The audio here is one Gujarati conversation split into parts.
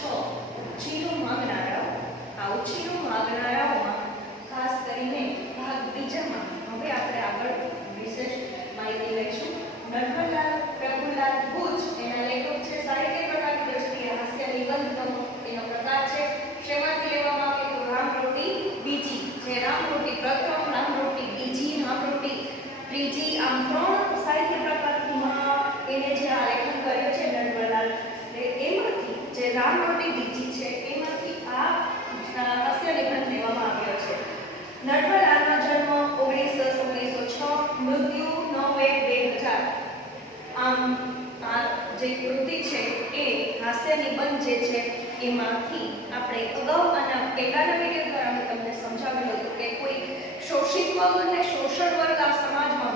6 ઉછીનું માંગનારાઓ. આ ઉછીનું માંગનારાઓમાં ખાસ કરીને ભાગ બીજામાં હવે આપણે આગળ વિશેષ માહિતી લઈશું. નટવરલાલ પ્રભુલાલ ભુજ એના લેખક છે. સાહિત્ય પ્રકારની દ્રષ્ટિએ હાસ્ય નિબંધ એનો પ્રકાર છે. શેમાંથી લેવામાં આવે તો રામરોટી બીજી, જે રામરોટી પ્રથમ, રામરોટી બીજી, રામરોટી ત્રીજી, આમ 3 સાહિત્ય પ્રકારમાં એને જે આલેખન કર્યું છે નટવરલાલ, એમાંથી જે રામરોટી બીજી છે એમાંથી આ હાસ્ય નિબંધ લેવામાં આવ્યો છે. નટવરલાલનો જન્મ 19/10/1906, મૃત્યુ 9/1/2000. આમ આ જે કૃતિ છે એ હાસ્ય નિબંધ જે છે એમાંથી આપણે અગાઉ આના પહેલાના વિડીયો દ્વારા મેં તમને સમજાવ્યું હતું કે કોઈ શોષિત વર્ગ અને શોષણ વર્ગ આ સમાજમાં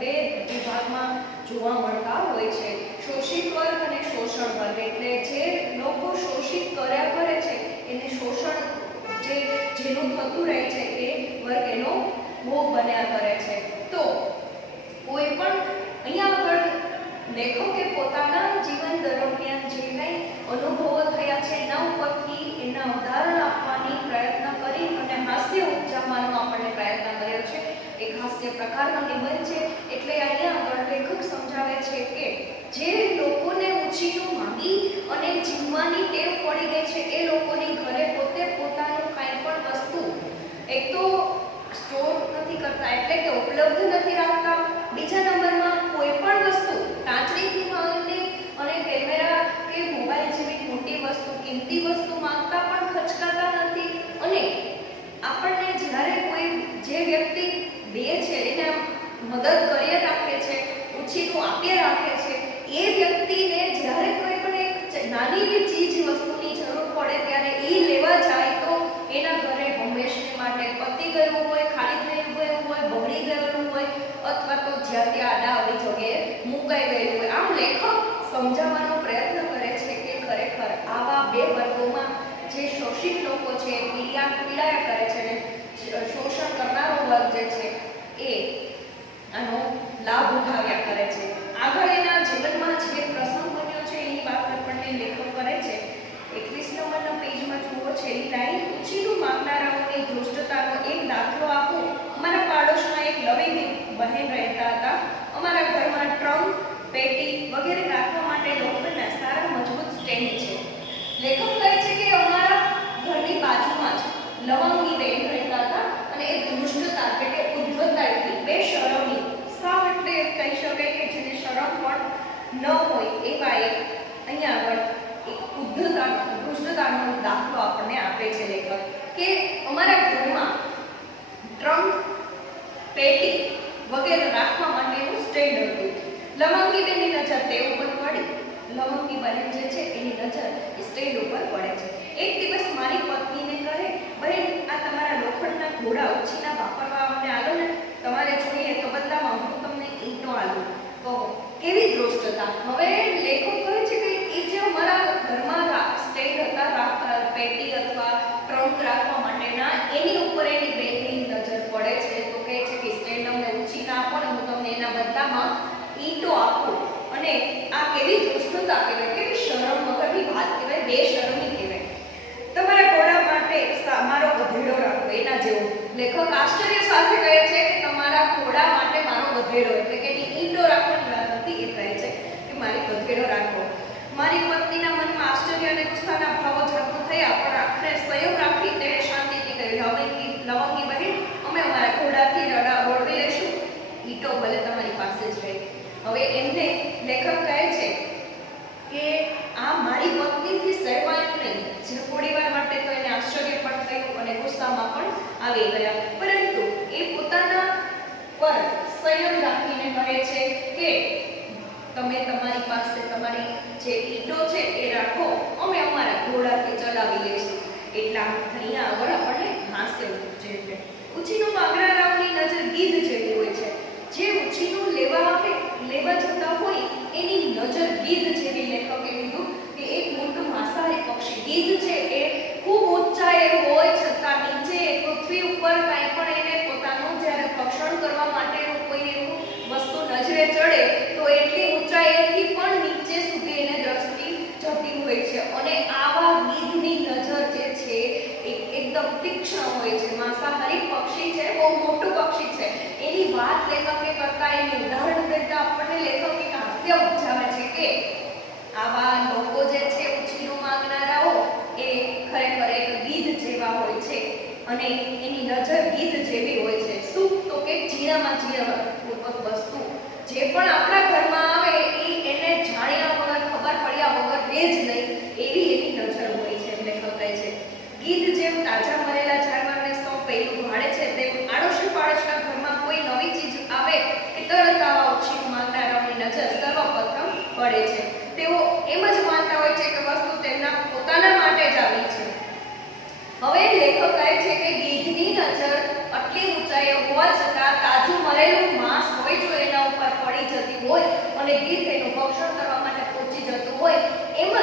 બે વિભાગમાં જોવા મળતા હોય છે. શોષિત વર્ગ અને શોષણ વર્ગ એટલે જે લોકો શોષિત કર્યા કરે છે એને શોષણ જેનું થતું રહે છે એ વર્ગ એનો ભોગ બન્યા કરે છે. તો કોઈ પણ અહીંયા આગળ લેખકે પોતાના જીવન દરમિયાન જે કંઈ અનુભવો થયા છે એના ઉપરથી એના ઉદાહરણ આપવાની પ્રયત્ન કરી અને હાસ્ય ઉપજાવવાનો આપણને પ્રયત્ન કર્યો છે. એક હાસ્ય પ્રકારનો નિબંધ છે. એટલે અહીંયા આગળ લેખક સમજાવે છે કે જે લોકોને ઉછીનું માંગી અને જીવવાની ટેવ પડી ગઈ છે એ લોકોની ઘરે પોતે પોતાનું કાંઈ પણ વસ્તુ એક તો સ્ટોર નથી કરતા એટલે કે ઉપલબ્ધ નથી રાખતા. બીજા નંબરમાં કોઈ પણ વસ્તુ ટાંચણીથી માંડીને અને કેમેરા કે મોબાઈલ જેવી મોટી વસ્તુ, કિંમતી વસ્તુ માંગતા પણ ખચકાતા નથી. અને આપણને જ્યારે કોઈ જે વ્યક્તિ દે છે એને મદદ કરીએ રાખે છે, ઉછીનું આપીએ રાખે છે, એ વ્યક્તિને જ્યારે કોઈ પણ એક નાની એવી ચીજ વસ્તુની જરૂર પડે ત્યારે એ લેવા જાય તો એના ઘરે હંમેશની માટે પતી ગયું હોય, ખાલી થઈ ગયું હોય, બગડી ગયેલું હોય અથવા તો જ્યાં ત્યાં આડાઅવળી જગ્યાએ મુકાઈ ગયેલું હોય. આમ લેખક સમજાવવાનો પ્રયત્ન કરે છે કે ખરેખર આવા બે વર્ગોમાં જે શોષિત લોકો છે, પીડાયા કરે છે ને શોષણ કરનારો વર્ગ જે છે એ આનો લાભ ઉઠાવ્યા કરે છે. આગળ એના જીવનમાં જે પ્રસંગ બન્યો છે એની વાત આપણને લેખક કરે છે. 21 નંબરના પેજમાં જુઓ છે એ લાઈન, ઉછીનું માંગનારાઓની ધૃષ્ટતાનો એક દાખલો આપું. અમારા પાડોશમાં એક લવિંગ બહેન રહેતા હતા. અમારા ઘરમાં ટ્રંક, પેટી વગેરે રાખવા માટે લોખંડના સારા મજબૂત સ્ટેન્ડ છે. લેખક કહે છે કે અમારા ઘરની બાજુમાં જ લવંગી બેન રહેતા હતા અને એ ધૃષ્ટતા એટલે ઉદ્ધતાથી, બેશરમી, સાવ એટલે કહી શકાય કે જેને શરમ પણ ન હોય એવા એક અહીંયા આગળ એક ધૃષ્ટતાનો દાખલો આપણને આપે છે લેખક કે અમારા ઘરમાં ટ્રંક, પેટી વગેરે રાખવા માટેનું સ્ટેન્ડ હતું. લવંગી બેનની નજર તે ઉપર પડી. લવંગી બહેન જે છે એની નજર સ્ટેન્ડ ઉપર પડે છે. એક દિવસ મારી પત્નીને કહે, બહેન આ તમારા લોખંડના ઘોડા ઉછીના વાપરવા અમને આલો ને, તમારે જોઈએ તો બદલામાં હું તમને ઈંટો આલું. કહો કેવી ધૃષ્ટતા. હવે લેખક કહે છે કે એ જે અમારા ઘરમાં સ્ટેન્ડ હતા, પેટી અથવા ટ્રંક રાખવા માટેના, એની ઉપર એની બેનની નજર પડે છે તો કહે છે કે સ્ટેન્ડ અમને ઉછીના આપો ને હું તમને એના બદલામાં ઈંટો આપું. અને આ કેવી ધૃષ્ટતા કહેવાય, કેવી શરમ વગરની વાત કહેવાય, બેશરમી કહેવાય. તમારા ઘોડા માટે મારો ગધેડો રાખો એના જેવું. લેખક આશ્ચર્ય સાથે કહે છે કે તમારા ઘોડા માટે મારો ગધેડો એટલે કે એની ઈંટો રાખવાની વાત નથી, એ કહે છે કે મારી ગધેડો રાખો. મારી પત્નીના મનમાં આશ્ચર્ય અને ગુસ્સાના ભાવો જાગૃત થયા, પણ આખરે સંયમ રાખી તેણે શાંતિથી કહ્યું, લવંગી બહેન અમે અમારા ઘોડાથી ઓળવી લઈશું, ઈંટો ભલે તમારી પાસે જ રહે. હવે એમને લેખક કહે છે કે આ મારી પત્નીથી સહેવાયું નહીં. જે થોડી વાર માટે તો એને આશ્ચર્ય પણ થયું અને ગુસ્સામાં પણ આવી ગયા, પરંતુ એ પોતાના પર સંયમ રાખીને કહે છે કે તમે તમારી પાસે તમારી જે ઈંટો છે એ રાખો, અમે અમારા ઘોડાથી ચલાવી લઈશું. એટલા અહીંયા આગળ આપણને હાસ્ય ઉપજે છે. ઉછીનું માંગનારાઓની નજર ગીધ જેવી હોય છે. જે ઉછીનું લેવા જતા હોય એની નજર ગીધ જેવી. લેખકે કીધું કે એક મોટું માંસાહારી પક્ષી ગીધ છે એ ખૂબ ઊંચાઈએ હોય છતાં નીચે પૃથ્વી ઉપર કાંઈ પણ એને પોતાનું જ્યારે ભક્ષણ કરવા માટેનું કોઈ એવું વસ્તુ નજરે ચડે તો એટલી ઊંચાઈએથી પણ નીચે સુધી એને દ્રષ્ટિ જતી હોય છે. અને આવા ગીધની નજર જે છે એ એકદમ તીક્ષ્ણ હોય છે. માંસાહારી પક્ષી છે, બહુ મોટું પક્ષી છે. એની વાત લેખકે કરતા, એની ઉદાહરણ દેતા આપણને લેખક એક હાસ્ય ઉપજાવે છે કે આવા લોકો જે છે ઉછીનું માંગનારાઓ એ ખરેખર એક ગીધ જેવા હોય છે અને એની નજર ગીધ જેવી હોય છે. શું તો કે ઝીણામાં ઝીણા વસ્તુ જે પણ આપણા ઘરમાં આવે એ એને જાણ્યા વગર, ખબર પડ્યા વગર લે જ નહીં, એવી એની નજર હોય છે. એટલે કહે છે ગીધ જેમ તાજા મરેલા જાનવરને સૌ પહેલું ભાળે છે તેમ આડોશી પાડોશના ઘરમાં કોઈ નવી ચીજ આવે કે તરત આવા ઉછીનું માંગનારાઓની નજર સર્વપ્રથમ પડે છે. તેઓ એમ જ માનતા હોય છે કે વસ્તુ તેમના પોતાના માટે જ આવી છે. હવે લેખક કહે છે કે ગીધની નજર આટલી ઊંચાઈએ હોવા છતાં તાજું મરેલું માંસ હોય જો એના ઉપર પડી જતી હોય અને ગીધ એનું ભક્ષણ કરવા માટે પહોંચી જતું હોય, એમ જ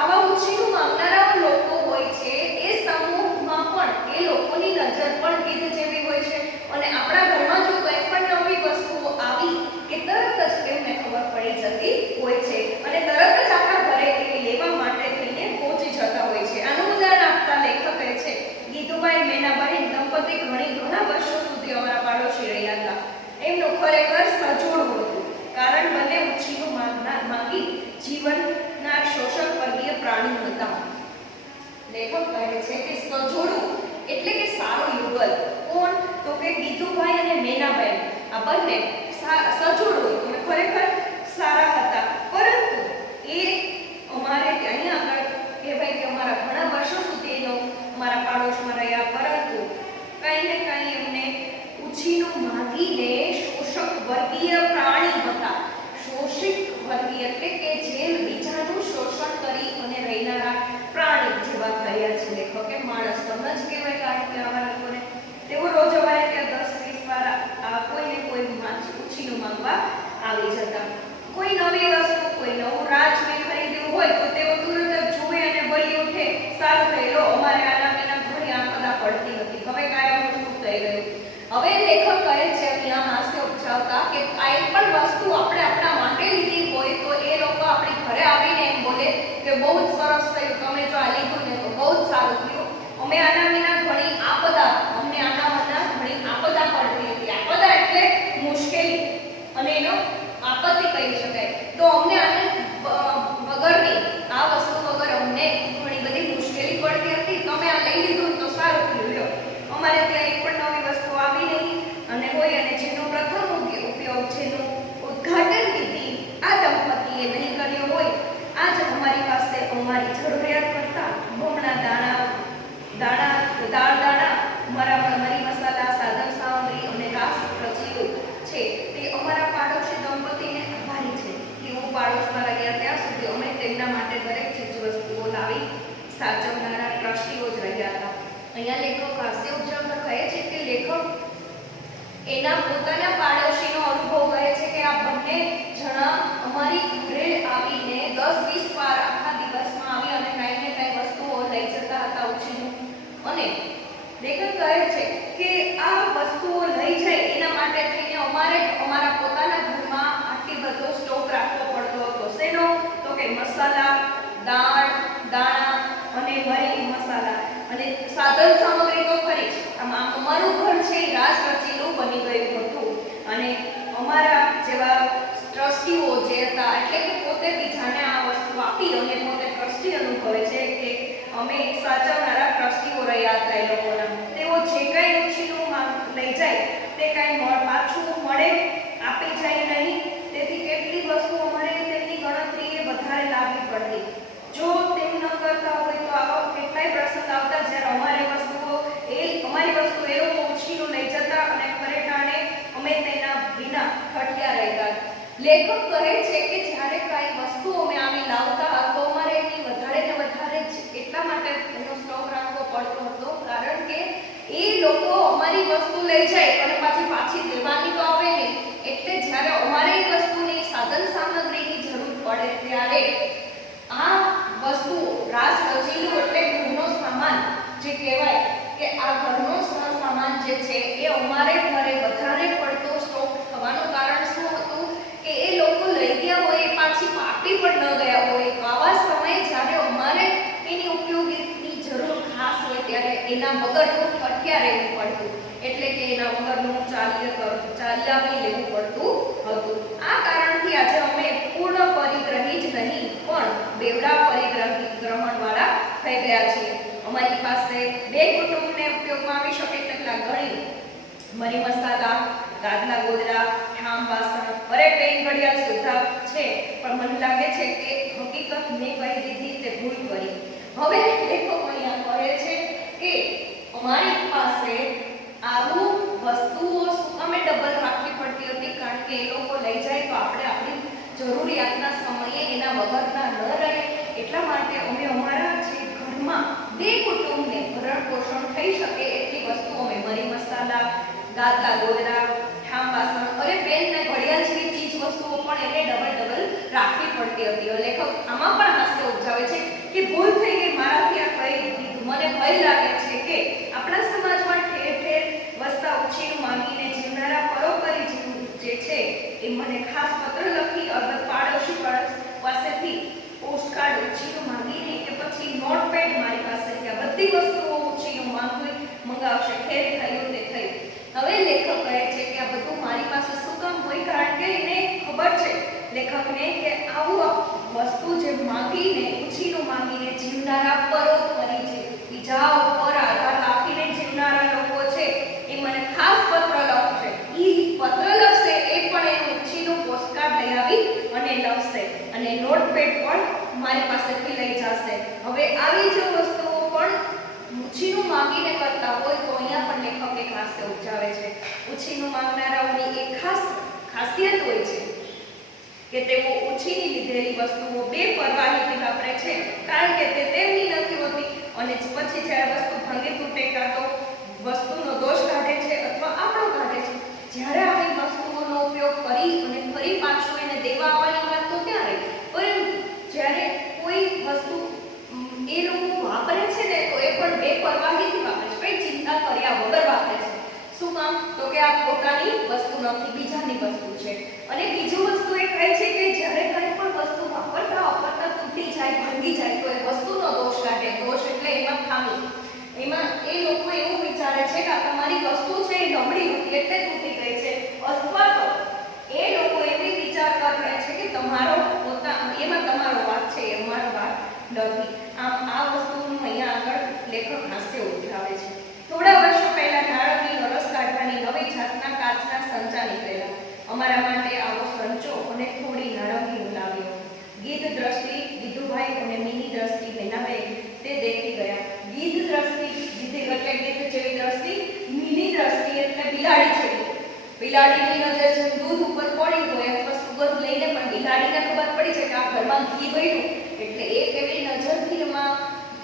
આવા ઉછીનું માંગનારા લોકો હોય છે એ સમૂહમાં પણ એ લોકોની નજર પણ ગીધ જેવી હોય છે. અને આપણા ઘરમાં જો કંઈ પણ નવી વસ્તુઓ આવી કે તરત જ તેમને ખબર પડી જતી હોય છે અને તરત જ આપણા ઘરે એ લેવા માટે થઈને પહોંચી જતા હોય છે. આનું ઉદાહરણ આપતા લેખક કહે છે ગીધુભાઈ મેનાભાઈ દંપતી ઘણા વર્ષો સુધી અમારા પાડોશી રહ્યા હતા. એમનું ખરેખર સજોડું હતું, કારણ બંને ઉછીનું માંગી જીવનના શોષક વર્ગીય પ્રાણી હતા. લેખક કહે છે કે સજોડું એટલે કે સારું યુગલ. કોણ? તો કે ગીધુભાઈ અને મેનાભાઈ આ બંને સજોડું હતું, ખરેખર સારા હતા. પરંતુ એ અમારે ત્યાં આગળ કહેવાય કે અમારા ઘણા વર્ષો સુધી એનો અમારા પાડોશમાં રહ્યા, પરંતુ કંઈ ને કંઈ એમને ઉછીનું માંગીને શોષક વર્ગીય પ્રાણી હતા. શોષિત વર્ગીય એટલે કે જે બીજાનું શોષણ કરી અને રહેનારા પ્રાણી જેવા થયા છે. લેખકે માણસ સમજ કહેવાય કારણ કે આવા લોકોને તેઓ રોજ અમારે ત્યાં 10-20 વાર કોઈને કોઈ ઉછીનું માંગવા આવી જતા. કોઈ નવી વસ્તુ, કોઈ નવું રાજ મેં ખરીદ્યું હોય તો તેઓ તુરંત જ જુએ અને બોલી ઉઠે, સારું થઈ લો, અમારે આના વિના ઘણી આપદા પડતી હતી, હવે કાયમ શું થઈ ગયું. હવે લેખક કહે છે અહીંયા હાસ્ય ઉપજાવતા કે કાંઈ પણ વસ્તુ આપણે આપણા માટે લીધી હોય તો એ લોકો આપણી ઘરે આવીને એમ બોલે કે બહુ જ સરસ થયું, તમે જો આ લીધું ને તો બહુ જ સારું થયું, અમે આના વિના ઘણી આપદા, અમને આના વિના ઘણી આપદા પડતી હતી. આપદા એટલે મુશ્કેલી અને એનો આપત્તિ કહી શકાય. તો અમને આને વગરની આ વસ્તુ વગર અમને ઘણી બધી મુશ્કેલી પડતી હતી, તમે આ લઈ લીધું તો સારું થયું. લ્યો, અમારે ત્યાં એક પણ નવી વસ્તુ આવી નહીં અને હોય અને જેનો પ્રથમ ઉપયોગ, જેનું ઉદ્ઘાટન વિધિ આ દંપતીએ નહીં કર્યો હોય, આજ અમારી પાસે અમારી જરૂરિયાત કરતા બમણા દાણા, મરી મસાલા, સાધન સામગ્રી અને રાસ રચેલું છે. તે અમારા પાડોશી દંપતીને આભારી છે. તેઓ પાડોશમાં રહ્યા ત્યાં સુધી અમે તેમના માટે દરેક ચીજ વસ્તુઓ લાવી સાચવનારા ટ્રસ્ટીઓ જ રહ્યા હતા. અહીંયા લેખક હાસ્ય ઉપજાવતા કહે છે કે લેખક એના પોતાના પાડોશીનો અનુભવ કહે છે કે આ બંને જણા અમારી ઘરે આવીને 10-20 વાર આખા દિવસમાં આવી અને કાંઈ ને કાંઈ વસ્તુઓ લઈ જતા હતા ઉછીનું. અને લેખક કહે છે કે આ વસ્તુઓ લઈ જાય એના માટે થઈને અમારે અમારા પોતાના ઘરમાં આટલી બધો સ્ટોક રાખવો પડતો હતો. શેનો? તો કે મસાલા, દાણા અને મરી મસાલા અને સાધન સામગ્રી તો ખરી જ. અમારું ઘર છે એ રાજ રચીલું બની ગયું હતું અને અમારા જેવા ટ્રસ્ટીઓ જે હતા, એટલે કે પોતે બીજાને આ વસ્તુ આપી અને પોતે ટ્રસ્ટી અનુભવે છે કે અમે સાચવનારા ટ્રસ્ટીઓ રહ્યા હતા એ લોકોના. તેઓ જે કંઈ ઉછીનું લઈ જાય તે કંઈ પાછું મળે, આપી જાય નહીં. તેથી કેટલી વસ્તુ અમારે તેમની ગણતરીએ વધારે લાવવી પડતી. જો તેમ ન કરતા હોય તો આવા કેટલાય પ્રસંગ આવતા જ્યારે અમારી વસ્તુ એ લોકો ઉછીનું લઈ જતા અને ખરેટાણે અમે તેના વિના ખટ્યા રહેતા. લેખક કહે છે કે જ્યારે કાંઈ વસ્તુ અમે આવી લાવતા તો અમારે એની વધારે ને વધારે એટલા માટે એનો સ્ટોક રાખવો પડતો હતો કારણ કે એ લોકો અમારી વસ્તુ લઈ જાય અને પાછી દેવાની તો આવે નહીં. એટલે જ્યારે અમારે એ વસ્તુની સાધન સામગ્રીની જરૂર પડે ત્યારે આ વસ્તુ રાસ રચીલું એટલે ઘરનો સામાન જે કહેવાય કે આ ઘરનો સામાન જે છે એ અમારે ઘરે વધારે પડતો સ્ટોક થવાનું કારણ શું હતું કે એ લોકો લઈ ગયા હોય એ પાછી આપી પણ ન ગયા હોય. આવા સમયે જ્યારે અમારે એના વગરનું અઠ્યા રહેવું પડતું, એટલે કે એના વગરનું ચાલ્યા લેવું પડતું હતું. આ કારણથી આજે અમે પૂર્ણ પરિગ્રહી જ નહીં પણ બેવડા પરિગ્રહણવાળા થઈ ગયા છીએ. અમારી પાસે બે કુટુંબને ઉપયોગમાં આવી શકે તેટલા ગણી મરી મસાલા, ગાદલા ગોદડા, ઠામ વાસણ, અરે પેન ઘડિયાળ સુધા છે, પણ મને લાગે છે કે હકીકત મેં કહી દીધી તે ભૂલ કરી. હવે લેખકો અહીંયા કહે છે કે અમારી પાસે આવું વસ્તુઓ શું કામે ડબલ રાખવી પડતી હતી, કારણ કે એ લોકો લઈ જાય તો આપણે આપણી જરૂરિયાતના સમયે એના વગરના ન રહે, એટલા માટે અમે અમારા જે ઘરમાં બે કુટુંબને ભરણ પોષણ થઈ શકે એટલી વસ્તુઓ અમે મરી મસાલા, ગાદલા ગોદડા, ઠામ વાસણ, અરે પેન ને ઘડિયાળ જેવી ચીજ વસ્તુઓ પણ એને ડબલ રાખવી પડતી હતી. લેખક આમાં પણ હાસ્ય ઉપજાવે છે કે ભૂલ થઈ ગઈ મારાથી, આ કહી દીધું. મને ભય લાગે છે કે આપણા સમાજમાં ઠેર ઠેર વસતા ઉછીનું માંગીને જીવનારા પરોપરી જીવ જે છે એ મને ખાસ પત્ર લખી અલબત્ત પાડોશી પાસેથી પોસ્ટકાર્ડ ઉછીનું માંગીને કે પછી નોટપેડ મારી પાસેથી આ બધી વસ્તુઓ ઉછીનું મંગાવશે. ખેર થયું તે થયું. હવે લેખક કહે છે કે આ બધું મારી પાસે શું કામ હોય, કારણ કે એને ખબર છે લેખકને કે આવું વસ્તુ જે માંગીને ઉછીનું માંગીને જીવનારા પરોપરી છે, બીજા ઉપર આધાર રાખીને જીવનારા લોકો છે, એ મને ખાસ પત્ર લખશે. ઈ પત્ર લખશે એ પણ એનું ઉછીનું પોસ્ટકાર્ડ લઈ આવી અને લખશે અને નોટપેડ પણ મારી પાસેથી લઈ જશે. હવે આવી જ વસ્તુઓ પણ ઉછીનું માંગીને કરતા હોય તો અહીંયા પણ લેખક એક હાસ્ય ઉપજાવે છે. ઉછીનું માંગનારાઓની એક ખાસિયત હોય છે કે તેઓ ઉછીની લીધેલી વસ્તુઓ બેપરવાહીથી વાપરે છે, કારણ કે તે તેમની નથી હોતી અને પછી જ્યારે વસ્તુ ભાંગે તૂટે કાં તો વસ્તુનો દોષ કાઢે છે અથવા આપણો કાઢે છે. જ્યારે આવી વસ્તુઓનો ઉપયોગ કરી અને ફરી પાછું એને દેવા આવવાની વાત તો ક્યાં રહી, પરંતુ જ્યારે કોઈ વસ્તુ એ લોકો વાપરે છે ને તો એ પણ બેપરવાહીથી વાપરે છે, કઈ ચિંતા કર્યા વગર વાપરે છે. શું કામ? તો કે આ પોતાની વસ્તુ નથી, બીજાની વસ્તુ છે. અને બીજું વસ્તુ એ કહે છે કે જ્યારે કંઈ પણ વસ્તુ વાપરતા તૂટી જાય, ભાંગી જાય તો એ વસ્તુનો દોષ કાઢે. દોષ એટલે એમાં ખામી. એમાં એ લોકો એવું વિચારે છે કે આ તમારી વસ્તુ છે એ નબળી હતી એટલે તૂટી ગઈ છે, અથવા તો એ લોકો એવી વિચાર કરે છે કે તમારો એમાં તમારો વાત છે, એ અમારો વાત નથી. આમ આ વસ્તુનું અહીંયા આગળ લેખક હાસ્ય ઉઠાવે છે. થોડા વર્ષો પહેલા નારંગીનો રસ કાઢવાની નવી જાતના કાચના સંચા નીકળેલા. અમારા માટે આવો સંચો અને થોડી નારંગી લાવ્યો. ગીધ દ્રષ્ટિ વિધુભાઈ અને મિની દ્રષ્ટિ બેનાબેન તે દેખી ગયા. ગીધ દ્રષ્ટિ એટલે ગીધ જેવી દ્રષ્ટિ, મિની દ્રષ્ટિ એટલે બિલાડી જેવી. બિલાડીની નજર જેમ દૂધ ઉપર પડી હોય અથવા સુગંધ લઈને પણ બિલાડીને ખબર પડી છે કે આ ઘરમાં ઘી બળ્યું, એટલે એક એવી નજરથી એમાં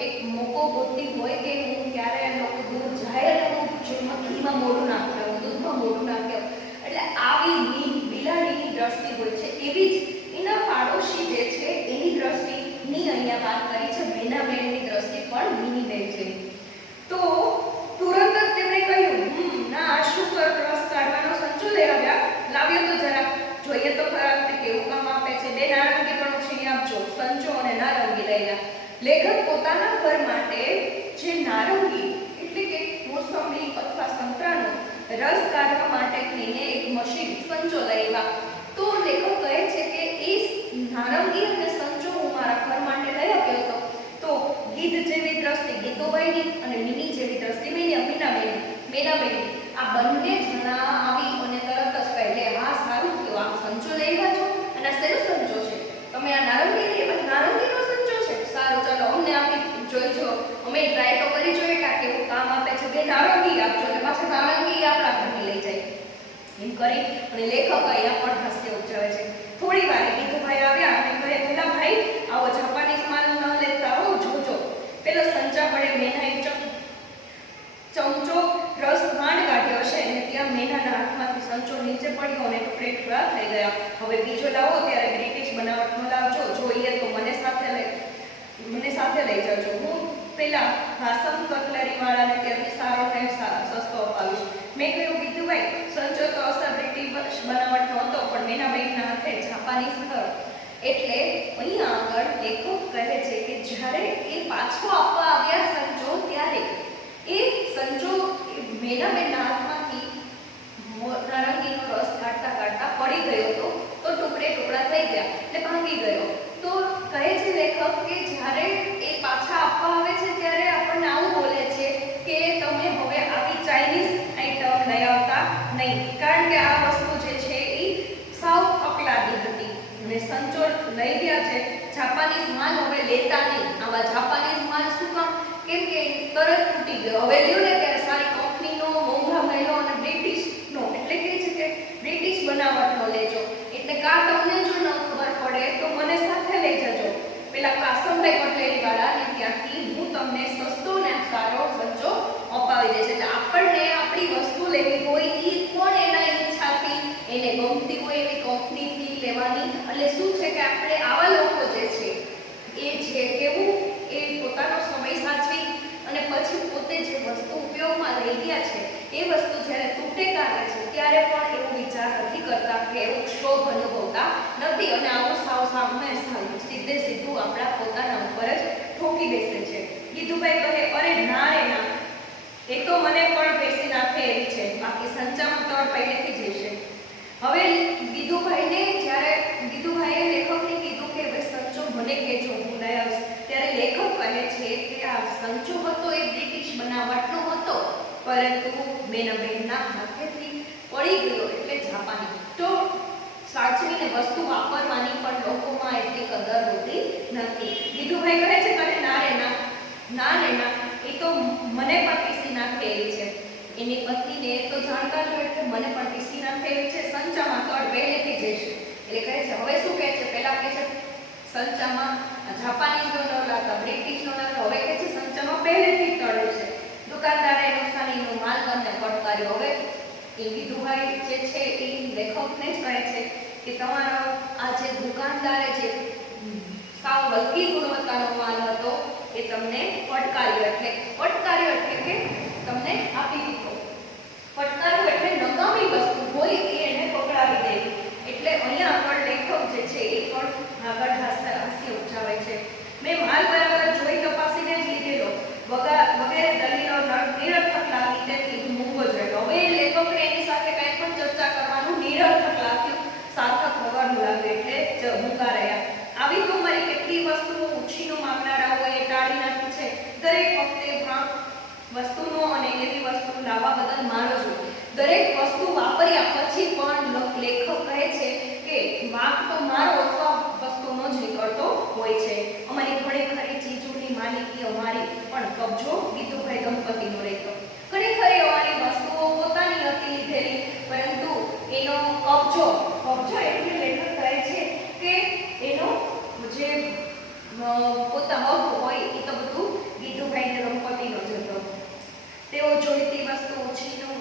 એક મોકો ગોતતી હોય કે હું ક્યારે લોકો દૂર જાય અને હું જેમાં ઘીમાં મોઢું નાખી આવું, દૂધમાં મોઢું નાખી આવું. એટલે આવી બિલાડીની દ્રષ્ટિ હોય છે. એવી જ એના પાડોશી જે છે એની દ્રષ્ટિની અહીંયા વાત કરી છે. બેનાબેનની દ્રષ્ટિ પણ મિનીબેન જેવી. તો તુરંત જ તેમણે કહ્યું, ના આ શું રસ કાઢવાનો સંચો લાવ્યો તો જરા જોઈએ તો ખરા તે કેવું કામ આપે છે. બે નારંગી પણ ઉછીની આપજો. સંચો અને નારંગી લઈ. લેખક પોતાના ઘર માટે જે નારંગી એટલે કે મોસંબી અથવા સંતરાનો રસ કાઢવા માટે થઈને એક મશીન સંચો લઈ આવ્યા. તો લેખક કહે છે કે એ નારંગી અને સંચો હું મારા ઘર માટે લઈ આવ્યો હતો. તો ગીધ જેવી દ્રષ્ટિ ગીતોબાઈની અને મિની જેવી દ્રષ્ટિ બેનાબેન આ બંને જણા આવી અને તરત જ કહે લે હા સારું થયું, આ સંચો લઈ આવ્યા છો અને આ શેનો સંચો છે? તમે આ નારંગીનો સંચો છે? સારું ચાલો અમને આપી જોઈજો, અમે ટ્રાય તો કરી જોઈએ કે આ કેવું કામ આપે છે. બે નારંગી આપજો એટલે પાછા નારંગી આપણા ઘરની લઈ જાય. એમ કરી અને લેખક અહીંયા પણ હાસ્ય ઉપજાવે છે. થોડી વાર ગીધુભાઈ આવ્યા અને કહે પેલા ભાઈ આવો જાપાનીઝ માલ ન લેતા હો, જોજો. પેલો સંચા પડે મેનાએ ચમચો રસ માંડ કાઢ્યો છે અને ત્યાં મેનાના હાથમાંથી સંચો નીચે પડ્યો અને ટુકડે ટુકડા થઈ ગયા. હવે બીજો લાવો ત્યારે બ્રિટિશ બનાવટનો લાવજો, જોઈએ તો મને સાથે લઈ જજો. હું પેલા ભાસમ કટલરી વાળાને ત્યાંથી સારો ને સસ્તો અપાવીશ. મેં કહ્યું ગીધુભાઈ સંચો તો અસર બ્રિટિશ બનાવટનો હતો પણ મેનાબેનના હાથે જાપાનીઝ હતો. એટલે અહીંયા આગળ લેખક કહે છે કે જ્યારે એ પાછો આપવા આવ્યા સંચો ત્યારે એ સંચો મેનાબેનના હાથમાંથી નારંગીનો રસ કાઢતા કાઢતા પડી ગયો હતો, તો ટુકડે ટુકડા થઈ ગયા એટલે ભાંગી ગયો. તો કહે છે લેખક કે જ્યારે એ પાછા આપવા આવે છે ત્યારે આપણને આવું બોલે છે કે તમે હવે આવી ચાઇનીઝ આઈટમ લઈ આવતા નહીં, કારણ કે આ વસ્તુ જે છે એ સાવ અકલાદી હતી અને સંચો લઈ ગયા છે. જાપાનીઝ માલ હવે લેતા નહીં. આવા જાપાનીઝ માલ શું કામ? કેમ કે તરત તૂટી ગયો. હવે લ્યો ને ત્યારે સારી કંપનીનો મોંઘા મહિલો અને બ્રિટિશનો, એટલે કે છે કે બ્રિટિશ બનાવટનો લેજો. એટલે કા તમને જો ન ખબર પડે તો મને સાથે લઈ જજો પેલા કાસમભાઈ પટેલી વાળા ને ત્યાંથી હું તમને સસ્તો ને સારો સંચો અપાવી દઈશ. એટલે આપણને આપણી વસ્તુ લેવી હોય એ કોણ એના ઈચ્છાથી એને ગમતી હોય એવી કંપનીથી લેવાની. એટલે શું છે કે આપણે આવા લોકો જે છે એ છે કેવું એ પોતાનો સમય સાચવી અને પછી પોતે જે વસ્તુ ઉપયોગમાં લઈ ગયા છે એ વસ્તુ જ્યારે તૂટે કાઢે છે ત્યારે પણ એવો વિચાર નથી કરતા કે એવો ક્ષોભ અનુભવતા નથી અને આવું સાવ સામે સીધે સીધું આપણા પોતાના ઉપર જ ઠોકી બેસે છે. ગીધુભાઈ કહે અરે ના રે ના, એ તો મને પણ બેસી નાખે એવી છે, બાકી સંચામાં તળ પહેલેથી જ હશે. હવે ગીધુભાઈએ લેખકને કીધું કે હવે સંચો મને કહેજો હું લઈ આવીશ. ત્યારે લેખક કહે છે કે આ સંચો હતો એ બ્રિટિશ બનાવટનો હતો, પરંતુ મેનાબેનના હાથેથી પડી ગયો એટલે જાપાની. તો સાચવીને વસ્તુ વાપરવાની પણ લોકોમાં એટલી કદર હોતી નથી. ગીધુભાઈ કહે છે કે ના રે ના, ના રે ના, એ તો મને પણ પીસી નાખે એવી છે. એની પત્નીને તો જાણતા જ હોય કે મને પણ પીસી નાખે એવી છે, સંચામાં તળ પહેલેથી જ હશે. એટલે કહે છે હવે શું કહે છે, પહેલા કહે છે સંચામાં જાપાનીઝનો ન લાગતા બ્રિટિશનો લાગતા, હવે કહે છે સંચામાં પહેલેથી જ તળ છે. દુકાનદારે નુકસાનીનો માલ તમને પડકાર્યો. હવે એ ગીધુભાઈ જે છે એ લેખકને જ કહે છે કે તમારો આ જે દુકાનદારે જે સાવ હલકી ગુણવત્તાનો માલ હતો એ તમને પડકાર્યો, એટલે કે તમને આપી દીધો. પડકાર્યો એટલે નકામી વસ્તુ હોય એ એને પકડાવી દેવી. એટલે અહીંયા આગળ લેખક જે છે એ પણ આગળ હાસ્ય ઉપજાવે છે. મેં માલ બરાબર જોઈ તપાસીને જ લીધેલો, વગેરે દલીલો નિરર્થક લાગી તેથી હું મૂંગો જ રહ્યો. હવે લેખકને એની સાથે કંઈ પણ ચર્ચા કરવાનું નિરર્થક લાગ્યું, સાર્થક થવાનું લાગ્યું એટલે મૂંગા રહ્યા. આવી તો મારી કેટલી વસ્તુઓ ઉછીનો માંગનારાઓએ ટાળી નાખી છે. દરેક વખતે વસ્તુનો અને એવી વસ્તુ લાવવા બદલ મારો છું. દરેક વસ્તુ વાપર્યા પછી પણ લેખક કહે છે કે વાંક તો મારો અથવા વસ્તુનો જ નીકળતો હોય છે. અમારી ઘણી ખરી ચીજોની માલિકી અમારી, પણ કબજો ગીધુભાઈ દંપતીનો રહેતો. ઘણી ખરી અમારી વસ્તુઓ પોતાની હતી લીધેલી, પરંતુ એનો કબજો એટલે લેખક કહે છે કે એનો જે પોતા હક હોય એ તો બધું ગીધુભાઈને દંપતીનો જ હતો. તેઓ જોઈતી વસ્તુ ઓછીનું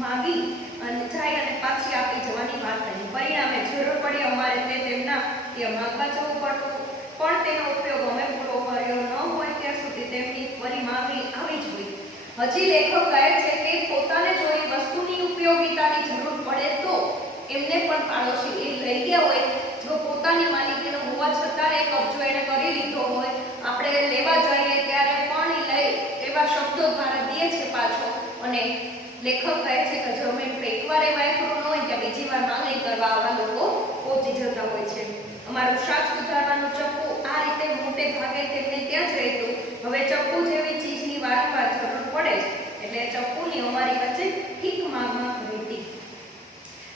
માગી અને જાય અને પાછી આપી જવાની વાત કરી. પરિણામે જરૂર પડી અમારે તેમના ત્યાં માગવા જવું પડતું, પણ તેનો ઉપયોગ અમે પૂરો કર્યો ન હોય ત્યાં સુધી તેમની ફરી માગણી આવી જ હોય. હજી લેખક કહે છે કે પોતાને જો એ વસ્તુની ઉપયોગિતાની જરૂર પડે તો એમને પણ પાડોશી એ લઈ ગયા હોય, જો પોતાની માલિકીનો હોવા છતાં એ કબજો એને કરી લીધો હોય, આપણે લેવા જઈએ ત્યારે પણ એ લઈ એવા શબ્દો દ્વારા દે છે પાછો. અને લેખક કહે છે કે જમીન એકવાર એ વાયફરો ન હોય ત્યાં બીજી વાર માંગણી કરવા આવા લોકો પહોંચી જતા હોય છે. અમારું શાક સુધારવાનું ચપ્પુ આ રીતે મોટે ભાગે તેમને ત્યાં જ રહેતું. હવે ચપ્પુ જેવી ચીજની વારંવાર જરૂર પડે છે એટલે ચપ્પુની અમારી વચ્ચે ઠીક માંગમાં રહેતી.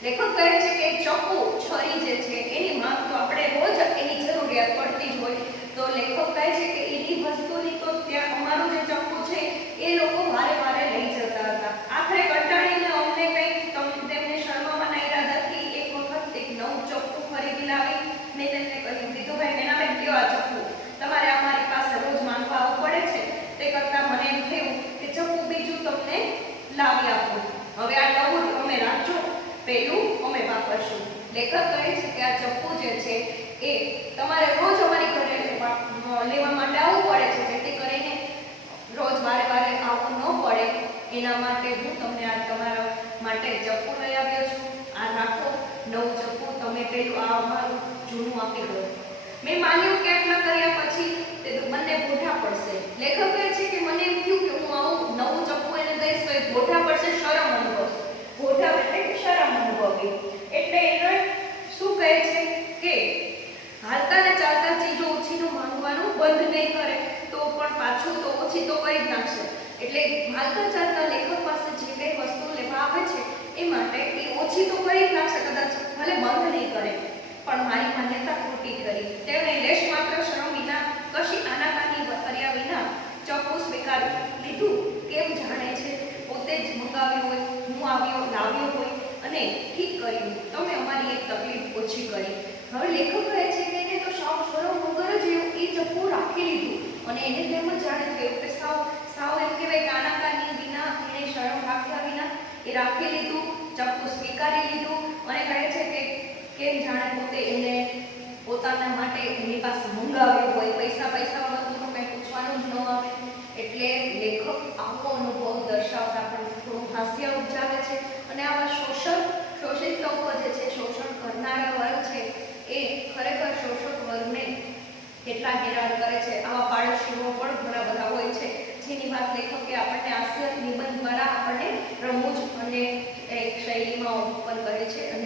લેખક કહે છે કે ચપ્પુ છરી જે છે એની માંગ તો આપણે રોજ એની જરૂરિયાત પડતી જ હોય. તો લેખક કહે છે કે એની વસ્તુની તો ત્યાં અમારું જે ચપ્પુ છે એ લોકો વારે વારે લઈ જતા હતા. આખરે કંટાળીને અમને કંઈક તેમને શરમાવાના ઈરાદાથી એક વખત એક નવું ચપ્પુ ખરીદી લાવી મેં તેમને કહ્યું, ગીધુભાઈ મેનાબેન લ્યો આ ચપ્પુ, તમારે અમારી પાસે રોજ માંગવા આવવું પડે છે, તે કરતાં મને એમ થયું કે ચપ્પુ બીજું તમને લાવી આપું. હવે આ નવું તમે રાખજો, પેલું અમે વાપરશું. લેખક કહે છે કે આ ચપ્પુ જે છે એ તમારે રોજ અમારી ઘરે લેવા માટે આવવું પડે છે, જેથી કરીને રોજ વારે વારે આવવું ન પડે એના માટે હું તમને આ તમારા માટે ચપ્પુ લઈ આવ્યો છું. આ રાખો, નવું ચપ્પુ તમે પેલું આ અમારું જૂનું આપી દો. મેં માન્યું કે આટલા કર્યા પછી તે મને ભોઠા પડશે. લેખક કહે છે કે મને એમ થયું કે હું આવું નવું ચપ્પુ એને દઈશ તો એ ભોઠા પડશે, શરમ અનુભવશે. ભોઠા એટલે કે શરમ અનુભવી. એટલે એને શું કહે છે કે હાલતા ને ચાલતા ચીજો ઓછીનું માંગવાનું બંધ નહીં કરે તો પણ પાછું તો ઓછી તો કરી જ નાખશે. એટલે હાલતા ચાલતા લેખક પાસે જે કઈ વસ્તુ લેવા આવે છે એ માટે એ ઓછી તો કરી જ નાખશે, કદાચ ભલે બંધ નહીં કરે પણ મારી માન્યતા ખોટી કરી. તેમણે લેશ માત્ર શરમ વિના કશી આનાકાની કર્યા વિના ચપ્પુ સ્વીકારી લીધું. કેમ જાણે છે પોતે જ મંગાવ્યું હોય, હું લાવ્યો હોય અને ઠીક કર્યું, તમે અમારી એક તકલીફ ઓછી કરી. હવે લેખક કહે છે કે એને તો સાવ શરમ વગર જ એ ચપ્પુ રાખી લીધું અને એને તેમ જ જાણે થયું કે સાવ એમ કહેવાય કે આનાકાની વિના એને શરમ રાખ્યા વિના એ રાખી લીધું, ચપ્પુ સ્વીકારી લીધું અને કહે છે કે કેમ જાણે પોતે એને પોતાના માટે એની પાસે મંગાવ્યું હોય, પૈસા વગરનું કંઈ પૂછવાનું જ ન આવે. એટલે લેખક આવો અનુભવ દર્શાવતા પણ થોડું હાસ્ય ઉપજાવે છે અને આવા શોષિત લોકો જે છે, શોષણ કરનારા વર્ગ છે એ ખરેખર શોષક વર્ગને કેટલા હેરાન કરે છે. આવા પાડોશીઓ પણ ઘણા બધા હોય છે જેની વાત લેખકે આપણને હાસ્ય નિબંધ દ્વારા આપણને રમૂજ અને એક શૈલીમાં ઉપર કરે છે અને